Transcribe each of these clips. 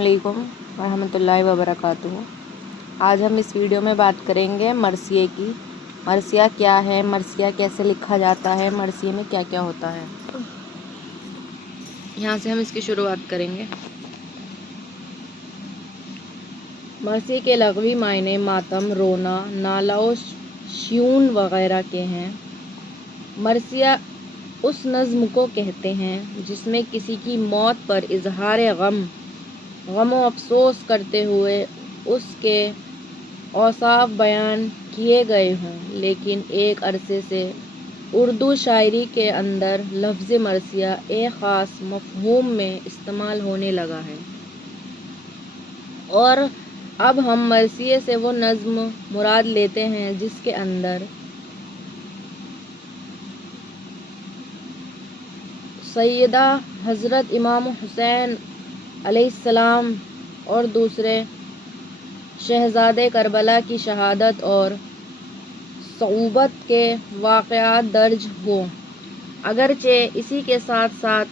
علیکم ورحمۃ اللہ وبرکاتہ۔ آج ہم اس ویڈیو میں بات کریں گے مرثیے کی۔ مرثیہ کیا ہے، مرثیہ کیسے لکھا جاتا ہے، مرثیے میں کیا کیا ہوتا ہے، یہاں سے ہم اس کی شروعات کریں گے۔ مرثیے کے لغوی معنی ماتم، رونا، نالہ و شیون وغیرہ کے ہیں۔ مرثیہ اس نظم کو کہتے ہیں جس میں کسی کی موت پر اظہار غم و افسوس کرتے ہوئے اس کے اوصاف بیان کیے گئے ہوں، لیکن ایک عرصے سے اردو شاعری کے اندر لفظ مرثیہ ایک خاص مفہوم میں استعمال ہونے لگا ہے، اور اب ہم مرثیے سے وہ نظم مراد لیتے ہیں جس کے اندر سیدہ حضرت امام حسین علیہ السلام اور دوسرے شہزادے کربلا کی شہادت اور صعوبت کے واقعات درج ہوں۔ اگرچہ اسی کے ساتھ ساتھ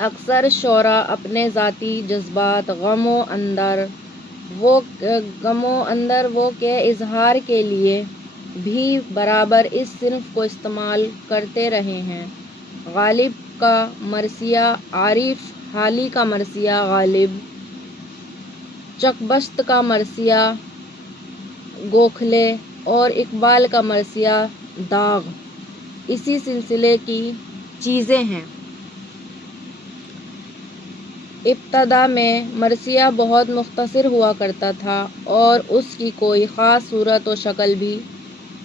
اکثر شعراء اپنے ذاتی جذبات، غم و اندر کے اظہار کے لیے بھی برابر اس صنف کو استعمال کرتے رہے ہیں۔ غالب کا مرثیہ عارف، حالی کا مرثیہ غالب، چکبست کا مرثیہ گوکھلے اور اقبال کا مرثیہ داغ اسی سلسلے کی چیزیں ہیں۔ ابتدا میں مرثیہ بہت مختصر ہوا کرتا تھا اور اس کی کوئی خاص صورت و شکل بھی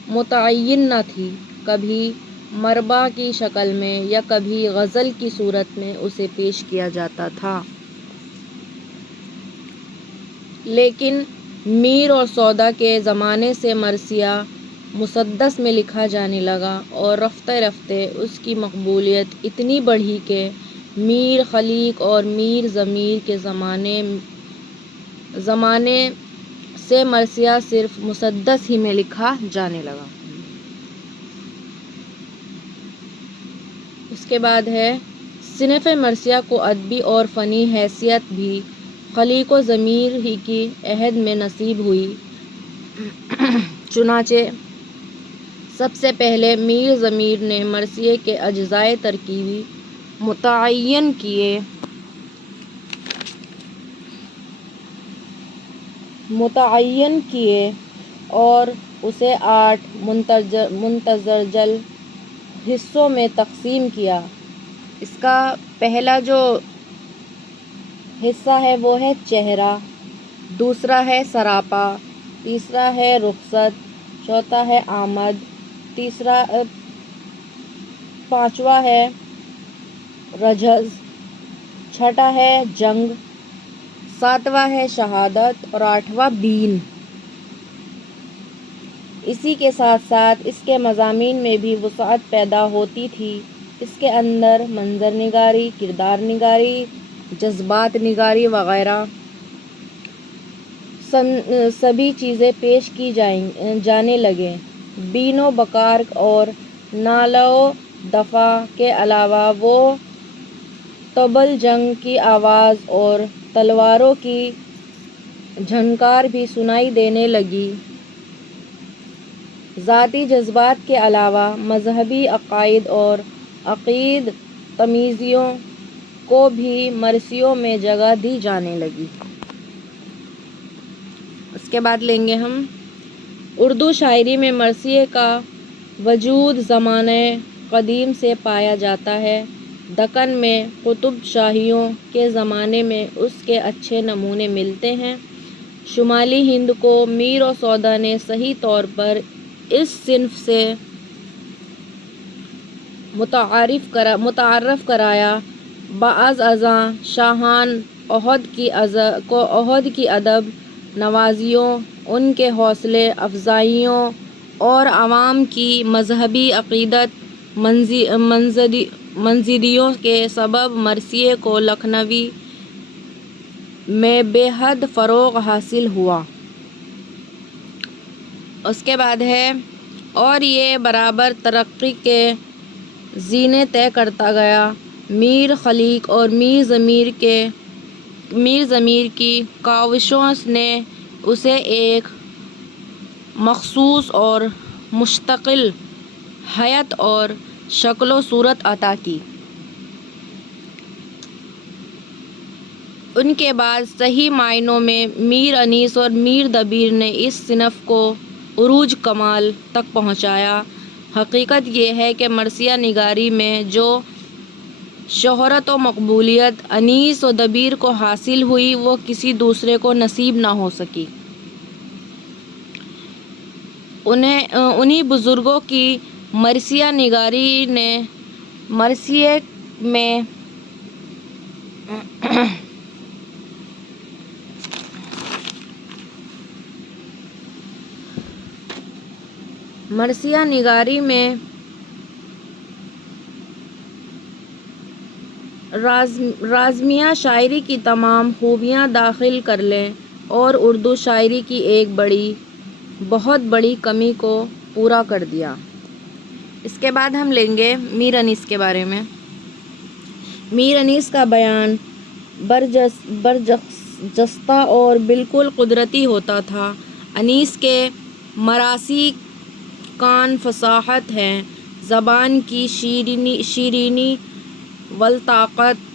متعین نہ تھی۔ کبھی مربع کی شکل میں یا کبھی غزل کی صورت میں اسے پیش کیا جاتا تھا، لیکن میر اور سودا کے زمانے سے مرثیہ مسدس میں لکھا جانے لگا اور رفتہ رفتہ اس کی مقبولیت اتنی بڑھی کہ میر خلیق اور میر ضمیر کے زمانے سے مرثیہ صرف مسدس ہی میں لکھا جانے لگا۔ اس کے بعد ہے صنف مرثیہ کو ادبی اور فنی حیثیت بھی خلیق و ضمیر ہی کی عہد میں نصیب ہوئی۔ چنانچہ سب سے پہلے میر ضمیر نے مرثیے کے اجزائے ترکیبی متعین کیے اور اسے 8 مندرجہ حصوں میں تقسیم کیا۔ اس کا پہلا جو حصہ ہے وہ ہے چہرہ، دوسرا ہے سراپا، تیسرا ہے رخصت، چوتھا ہے آمد، پانچواں ہے رجز، چھٹا ہے جنگ، ساتواں ہے شہادت اور آٹھواں بین۔ اسی کے ساتھ ساتھ اس کے مضامین میں بھی وسعت پیدا ہوتی تھی۔ اس کے اندر منظر نگاری، کردار نگاری، جذبات نگاری وغیرہ سبھی چیزیں پیش کی جانے لگیں۔ بین و بکار اور نالہ و دفع کے علاوہ وہ طبل جنگ کی آواز اور تلواروں کی جھنکار بھی سنائی دینے لگی۔ ذاتی جذبات کے علاوہ مذہبی عقائد اور عقائد تمیزیوں کو بھی مرثیوں میں جگہ دی جانے لگی۔ اس کے بعد لیں گے ہم اردو شاعری میں مرثیے کا وجود زمانہ قدیم سے پایا جاتا ہے۔ دکن میں قطب شاہیوں کے زمانے میں اس کے اچھے نمونے ملتے ہیں۔ شمالی ہند کو میر و سودا نے صحیح طور پر اس صنف سے متعارف کرایا۔ بعض ازاں شاہان عہد کی ادب نوازیوں، ان کے حوصلہ افزائیوں اور عوام کی مذہبی عقیدت منزدیوں کے سبب مرثیے کو لکھنوی میں بے حد فروغ حاصل ہوا۔ اس کے بعد ہے اور یہ برابر ترقی کے زینے طے کرتا گیا۔ میر خلیق اور میر ضمیر کے میر ضمیر کی کاوشوں نے اسے ایک مخصوص اور مستقل حیت اور شکل و صورت عطا کی۔ ان کے بعد صحیح معنوں میں میر انیس اور میر دبیر نے اس صنف کو عروج کمال تک پہنچایا۔ حقیقت یہ ہے کہ مرثیہ نگاری میں جو شہرت و مقبولیت انیس و دبیر کو حاصل ہوئی وہ کسی دوسرے کو نصیب نہ ہو سکی۔ انہی بزرگوں کی مرثیہ نگاری نے مرثیے میں رازمیہ شاعری کی تمام خوبیاں داخل کر لیں اور اردو شاعری کی ایک بہت بڑی کمی کو پورا کر دیا۔ اس کے بعد ہم لیں گے میر انیس کے بارے میں۔ میر انیس کا بیان برجستہ اور بالکل قدرتی ہوتا تھا۔ انیس کے مراثی کان فصاحت ہیں، زبان کی شیرینی والطاقت،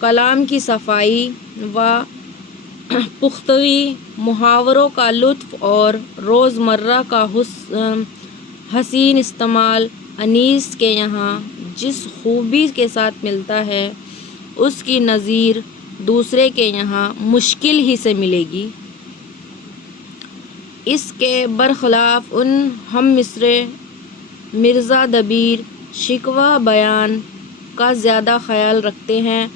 کلام کی صفائی و پختگی، محاوروں کا لطف اور روزمرہ کا حسین استعمال۔ انیس کے یہاں جس خوبی کے ساتھ ملتا ہے اس کی نظیر دوسرے کے یہاں مشکل ہی سے ملے گی۔ اس کے برخلاف ہم مصرِ مرزا دبیر شکوہ بیان کا زیادہ خیال رکھتے ہیں۔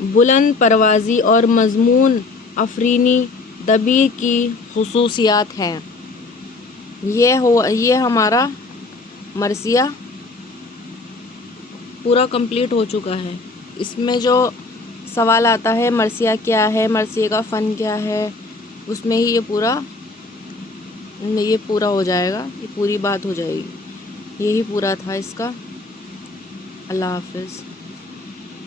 بلند پروازی اور مضمون آفرینی دبیر کی خصوصیات ہیں۔ یہ ہمارا مرثیہ پورا کمپلیٹ ہو چکا ہے۔ اس میں جو سوال آتا ہے مرثیہ کیا ہے، مرثیے کا فن کیا ہے، اس میں ہی یہ پورا ہو جائے گا، یہ پوری بات ہو جائے گی۔ یہی پورا تھا اس کا۔ اللہ حافظ۔